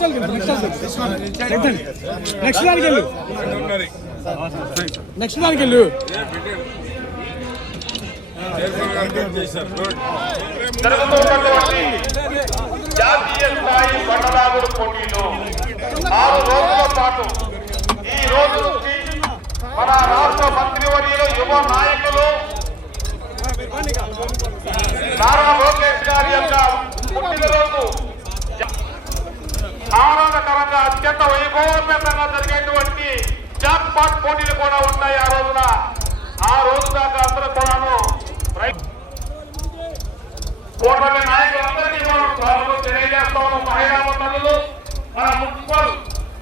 Next next దానికి వెళ్ళు. Next దానికి వెళ్ళు. జరుగుతున్నటువంటి జాతీయ స్థాయి పట్టణాలు పోటీలు. ఆరు రోజుల పాటు ఈ రోజు నుంచి మన రాష్ట్ర మంత్రివర్యులు యువ నాయకులు నారా లోకేష్ గారి యొక్క అత్యంత వైభవపేతంగా జరిగేటువంటి జాక్ పాట్ పోటీలు కూడా ఉన్నాయి ఆ రోజున. ఆ రోజు దాకా అందరూ కూడాను కూటమి నాయకులందరికీ తెలియజేస్తాము మహిళా మండలులు మన మున్సిపల్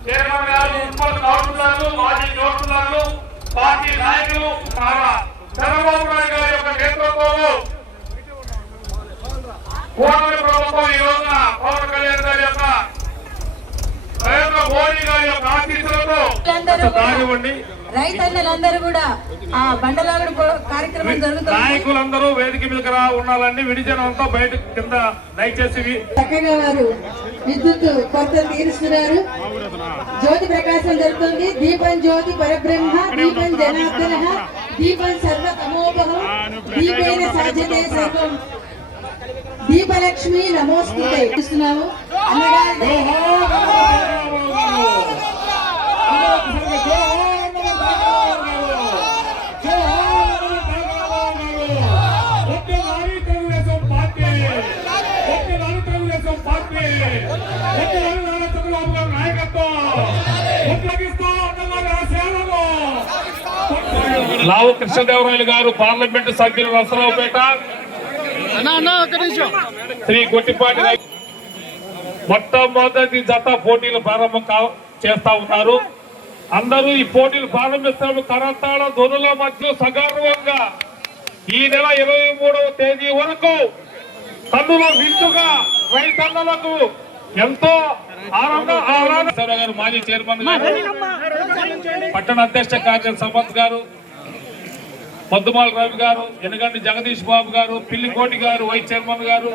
చైర్మన్ గారు మున్సిపల్ కౌన్సిలర్లు మాజీ కౌన్సిలర్లు పార్టీ నాయకులు చంద్రబాబు నాయుడు గారి యొక్క నేతృత్వంలో కూటమి ప్రభుత్వం ఈ రోజున పవన్ కళ్యాణ్ గారి యొక్క నరేంద్ర మోడీ గారి యొక్క ఆశీస్సులతో అందరూ రైతన్నలందరూ కూడా ఆ బండలాగుడు కార్యక్రమం జరుగుతుంది. నాయకులందరూ వేదిక మీదకి రా ఉండాలండి. విడిజనం అంతా బయట కింద దయచేసి చక్కగా వారు విద్యుత్ కొరత తీరుస్తున్నారు. జ్యోతి ప్రకాశం జరుగుతుంది. దీపం జ్యోతి పరబ్రహ్మ దీపం జనార్దన దీపం సర్వ తమోపహం దీపేన సాధ్యతే సర్వం. దీపలక్ష్మి నమోస్తుతే. ఇస్తున్నాము లావు కృష్ణదేవరాయలు గారు పార్లమెంటు సభ్యులు నరసరావుపేట శ్రీ గొట్టిపాటి మొట్టమొదటి జత పోటీలు ప్రారంభం చేస్తా ఉన్నారు అందరూ ఈ పోటీలు ప్రారంభిస్తారు కరతాళ ధ్వనుల మధ్య సగర్వంగా ఈ నెల ఇరవై మూడవ తేదీ వరకు కన్నుల విందుగా రైతన్నలకు ఎంతో గారు మాజీ చైర్మన్ గారు పట్టణ అధ్యక్ష కార్యదర్శి సంపత్ గారు పొద్దుమాల రవి గారు ఎనగండి జగదీష్ బాబు గారు పిల్లికోటి గారు వైస్ చైర్మన్ గారు.